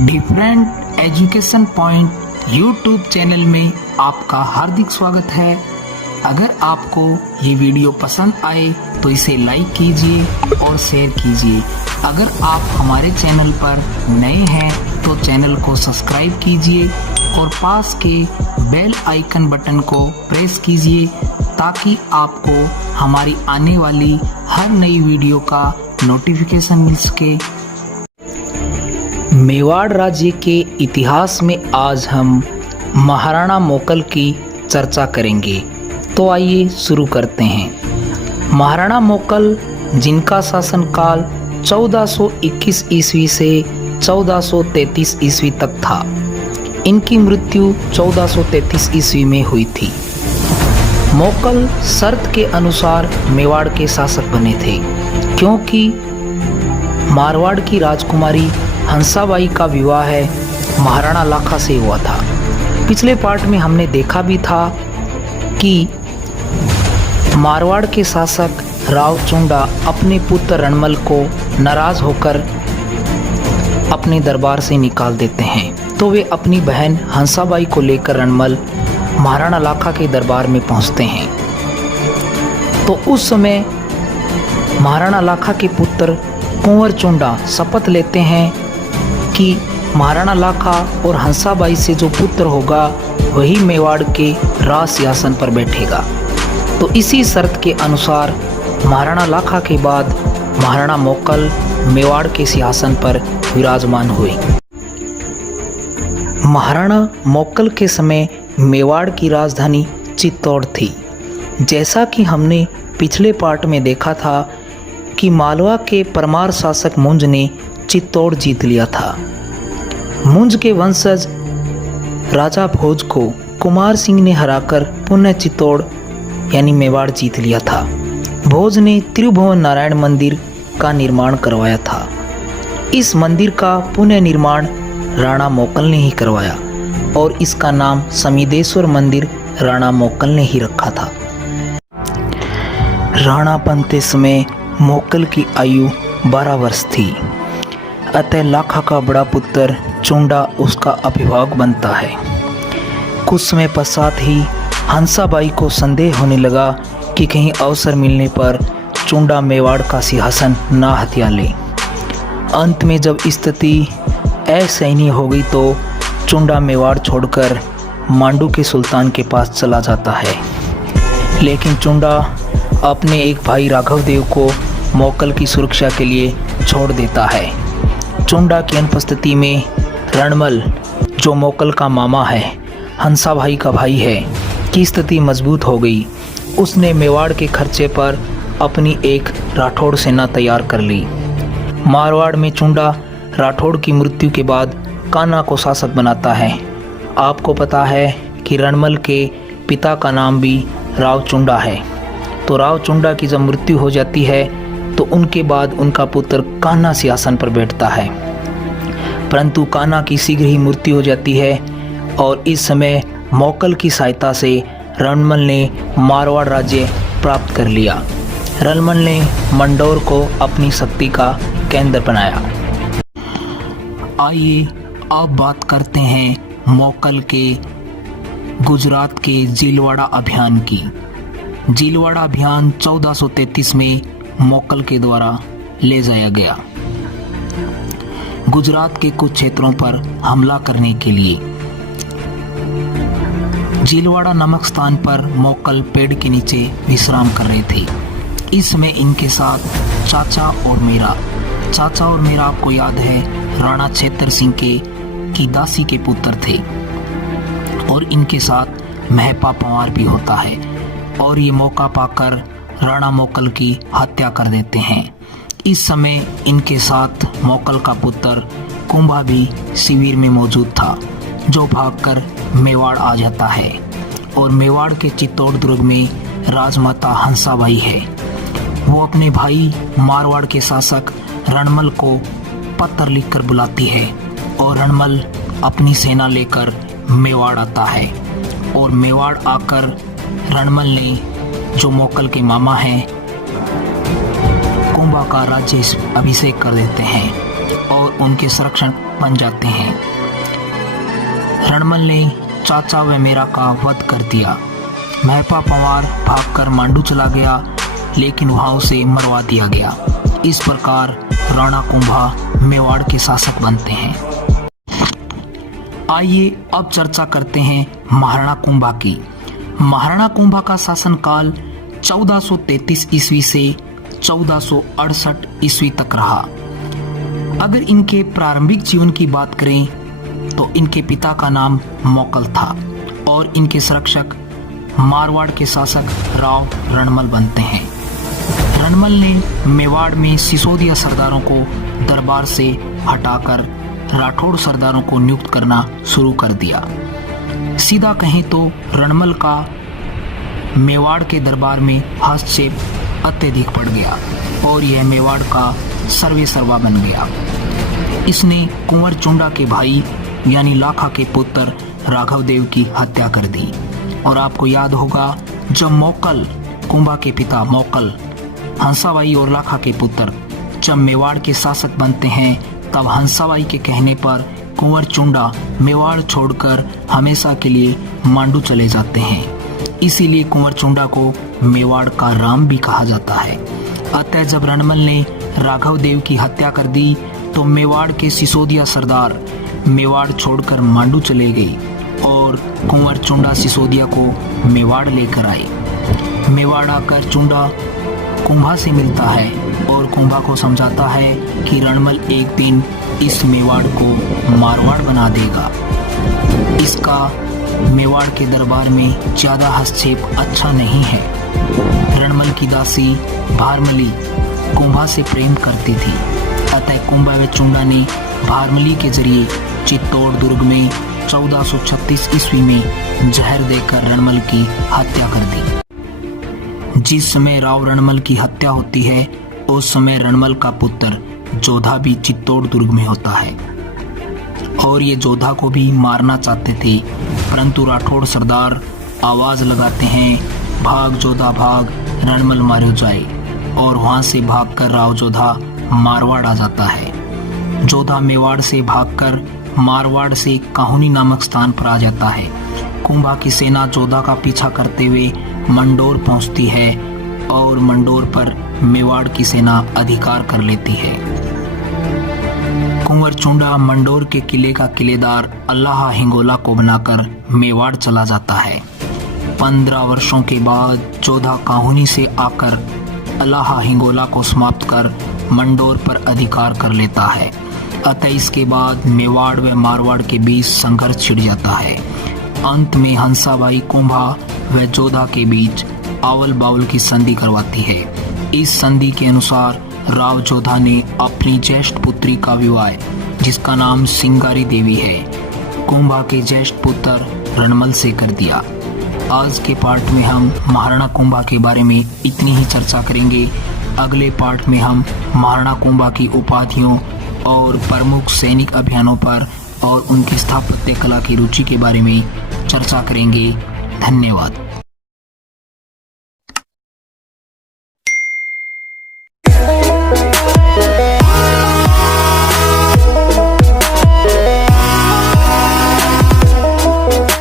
Different education point YouTube channel में आपका हार्दिक स्वागत है। अगर आपको ये वीडियो पसंद आए तो इसे लाइक कीजिए और शेयर कीजिए। अगर आप हमारे चैनल पर नए हैं तो चैनल को सब्सक्राइब कीजिए और पास के बेल आइकन बटन को प्रेस कीजिए ताकि आपको हमारी आने वाली हर नई वीडियो का नोटिफिकेशन मिल सके। मेवाड़ राज्य के इतिहास में आज हम महाराणा मोकल की चर्चा करेंगे। तो आइए शुरू करते हैं। महाराणा मोकल, जिनका शासनकाल 1421 ईस्वी से 1433 ईस्वी तक था, इनकी मृत्यु 1433 ईस्वी में हुई थी। मोकल शर्त के अनुसार मेवाड़ के शासक बने थे, क्योंकि मारवाड़ की राजकुमारी हंसाबाई का विवाह महाराणा लाखा से हुआ था। पिछले पार्ट में हमने देखा भी था कि मारवाड़ के शासक राव चुंडा अपने पुत्र रणमल को नाराज होकर अपने दरबार से निकाल देते हैं, तो वे अपनी बहन हंसाबाई को लेकर रणमल महाराणा लाखा के दरबार में पहुंचते हैं। तो उस समय महाराणा लाखा के पुत्र कुंवर चुंडा शपथ लेते हैं कि महाराणा लाखा और हंसाबाई से जो पुत्र होगा वही मेवाड़ के राज सिंहासन पर बैठेगा। तो इसी शर्त के अनुसार महाराणा लाखा के बाद महाराणा मोकल मेवाड़ के सिंहासन पर विराजमान हुए। महाराणा मोकल के समय मेवाड़ की राजधानी चित्तौड़ थी। जैसा कि हमने पिछले पार्ट में देखा था कि मालवा के परमार शासक मुंज ने चित्तौड़ जीत लिया था। मुंज के वंशज राजा भोज को कुमार सिंह ने हराकर पुनः चित्तौड़ यानी मेवाड़ जीत लिया था। भोज ने त्रिभुवन नारायण मंदिर का निर्माण करवाया था। इस मंदिर का पुनः निर्माण राणा मोकल ने ही करवाया और इसका नाम समीदेश्वर मंदिर राणा मोकल ने ही रखा था। राणा बनते समय मोकल की आयु 12 वर्ष थी, अतः लाखा का बड़ा पुत्र चुंडा उसका अभिभावक बनता है। कुछ समय पश्चात ही हंसाबाई को संदेह होने लगा कि कहीं अवसर मिलने पर चुंडा मेवाड़ का सिंहासन ना हथिया ले। अंत में जब स्थिति असहनीय हो गई तो चुंडा मेवाड़ छोड़कर मांडू के सुल्तान के पास चला जाता है, लेकिन चुंडा अपने एक भाई राघव देव को मोकल की सुरक्षा के लिए छोड़ देता है। चुंडा की अनुपस्थिति में रणमल, जो मोकल का मामा है, हंसाबाई का भाई है, की स्थिति मजबूत हो गई। उसने मेवाड़ के खर्चे पर अपनी एक राठौड़ सेना तैयार कर ली। मारवाड़ में चुंडा राठौड़ की मृत्यु के बाद कान्हा को शासक बनाता है। आपको पता है कि रणमल के पिता का नाम भी राव चुंडा है। तो राव चुंडा की जब मृत्यु हो जाती है तो उनके बाद उनका पुत्र कान्हा सिंहासन पर बैठता है, परंतु कान्हा की शीघ्र ही मृत्यु हो जाती है और इस समय मोकल की सहायता से रणमल ने मारवाड़ राज्य प्राप्त कर लिया। रणमल ने मंडौर को अपनी शक्ति का केंद्र बनाया। आइए अब बात करते हैं मोकल के गुजरात के जीलवाड़ा अभियान की। जीलवाड़ा अभियान 1433 में मोकल के द्वारा ले जाया गया गुजरात के कुछ क्षेत्रों पर हमला करने के लिए। जीलवाड़ा नामक स्थान पर मोकल पेड़ के नीचे विश्राम कर रहे थे। इस समय इनके साथ चाचा और मेरा आपको याद है राणा छेतर सिंह की दासी के पुत्र थे और इनके साथ महपा पंवार भी होता है और ये मौका पाकर राणा मोकल की हत्या कर देते हैं। इस समय इनके साथ मोकल का पुत्र कुंभा भी शिविर में मौजूद था, जो भागकर मेवाड़ आ जाता है और मेवाड़ के चित्तौड़ दुर्ग में राजमाता हंसाबाई है। वो अपने भाई मारवाड़ के शासक रणमल को पत्र लिखकर बुलाती है और रणमल अपनी सेना लेकर मेवाड़ आता है और मेवाड़ आकर रणमल ने, जो मोकल के मामा हैं, कुंभा का राज्य अभिषेक कर देते हैं और उनके संरक्षण बन जाते हैं। रणमल ने चाचा व मेरा का वध कर दिया। महपा पंवार भागकर मांडू चला गया, लेकिन वहां उसे मरवा दिया गया। इस प्रकार राणा कुंभा मेवाड़ के शासक बनते हैं। आइए अब चर्चा करते हैं महाराणा कुंभा की। महाराणा कुंभा का शासनकाल 1433 ईस्वी से 1468 ईस्वी तक रहा। अगर इनके प्रारंभिक जीवन की बात करें तो इनके पिता का नाम मोकल था और इनके संरक्षक मारवाड़ के शासक राव रणमल बनते हैं। रणमल ने मेवाड़ में सिसोदिया सरदारों को दरबार से हटाकर राठौड़ सरदारों को नियुक्त करना शुरू कर दिया। सीधा कहें तो रणमल का मेवाड़ के दरबार में हस्तक्षेप अत्यधिक बढ़ गया और यह मेवाड़ का सर्वे सर्वा बन गया। इसने कुंवर चुंडा के भाई यानी लाखा के पुत्र राघव देव की हत्या कर दी। और आपको याद होगा, जब मोकल, कुंभा के पिता मोकल, हंसाबाई और लाखा के पुत्र जब मेवाड़ के शासक बनते हैं, तब हंसाबाई के कहने पर कुंवर चुंडा मेवाड़ छोड़कर हमेशा के लिए मांडू चले जाते हैं। इसीलिए कुंवर चुंडा को मेवाड़ का राम भी कहा जाता है। अतः जब रणमल ने राघव देव की हत्या कर दी तो मेवाड़ के सिसोदिया सरदार मेवाड़ छोड़कर मांडू चले गए और कुंवर चुंडा सिसोदिया को मेवाड़ लेकर आए। मेवाड़ आकर चुंडा कुंभा से मिलता है और कुंभा को समझाता है कि रणमल एक दिन इस मेवाड़ को मारवाड़ बना देगा। इसका मेवाड़ के दरबार में ज्यादा हस्तक्षेप अच्छा नहीं है। रणमल की दासी भारमली कुंभा से प्रेम करती थी। अतः कुंभा व चुंडा ने भारमली के जरिए चित्तौड़ दुर्ग में 1436 ईस्वी में जहर देकर रणमल की हत्या कर दी। जिस समय राव रणमल की हत्या होती है उस समय रणमल का पुत्र जोधा भी चित्तौड़ दुर्ग में होता है और ये जोधा को भी मारना चाहते थे, परंतु राठौड़ सरदार आवाज लगाते हैं, भाग जोधा भाग, रणमल मारो जाए। और वहां से भागकर राव जोधा मारवाड़ आ जाता है। जोधा मेवाड़ से भागकर मारवाड़ से काहुनी नामक स्थान पर आ जाता है। कुंभा की सेना जोधा का पीछा करते हुए मंडोर पहुंचती है और मंडोर पर मेवाड़ की सेना अधिकार कर लेती है। कुंवर चुंडा मंडोर के किले का किलेदार अल्लाह हिंगोला को बनाकर मेवाड़ चला जाता है। 15 वर्षों के बाद जोधा काहुनी से आकर अल्लाह हिंगोला को समाप्त कर मंडोर पर अधिकार कर लेता है। अतः इसके बाद मेवाड़ व मारवाड़ के बीच संघर्ष छिड़ जाता है। अंत में हंसाबाई कुंभा व जोधा के बीच आवल बावल की संधि करवाती है। इस संधि के अनुसार राव जोधा ने अपनी ज्येष्ठ पुत्री का विवाह, जिसका नाम सिंगारी देवी है, कुंभा के ज्येष्ठ पुत्र रणमल से कर दिया। आज के पार्ट में हम महाराणा कुंभा के बारे में इतनी ही चर्चा करेंगे। अगले पार्ट में हम महाराणा कुंभा की उपाधियों और प्रमुख सैनिक अभियानों पर और उनकी स्थापत्य कला की रुचि के बारे में चर्चा करेंगे। धन्यवाद।